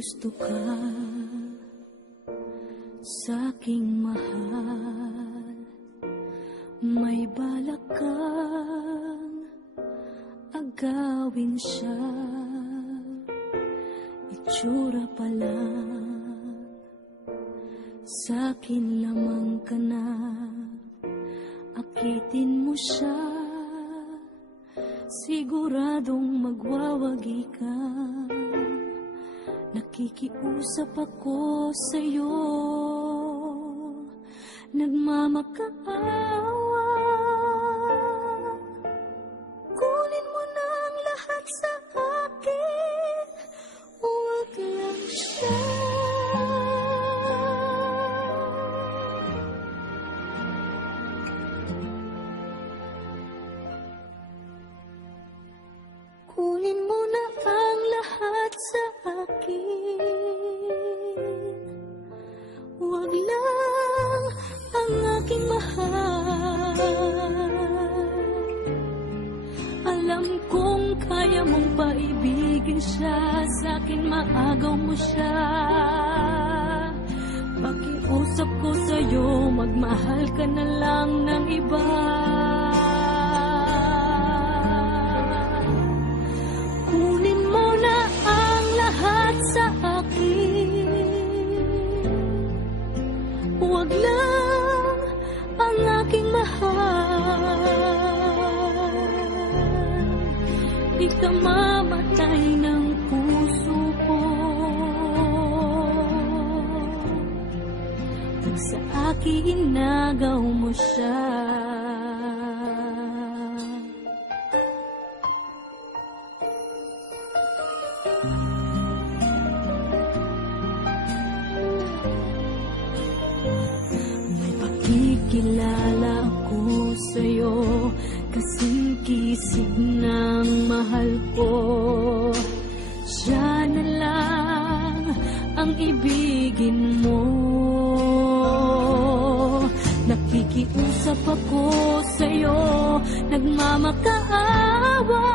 gusto ka sa'king mahal, may balak kang agawin siya. Itsura pa lang, sa'kin lamang ka na, akitin mo siya, siguradong magwawagi ka. Nakikiusap ako sa'yo, nagmamakaawa. Kunin mo na ang lahat sa akin, huwag lang siya. Kunin mo na ang lahat sa akin, huwag lang ang aking mahal. Alam kong kaya mong paibigin siya, sa'kin maagaw mo siya. Pakiusap ko sa'yo, magmahal ka na lang ng iba. Kunin mo na ang lahat sa akin, huwag lang ang aking mahal. Ikamamatay ng puso ko pag sa akin inagaw mo siya. May pakikilala ako sa'yo, kasing kisig ng mahal ko. Siya na lang ang ibigin mo. Nakikiusap ako sa'yo, nagmamakaawa.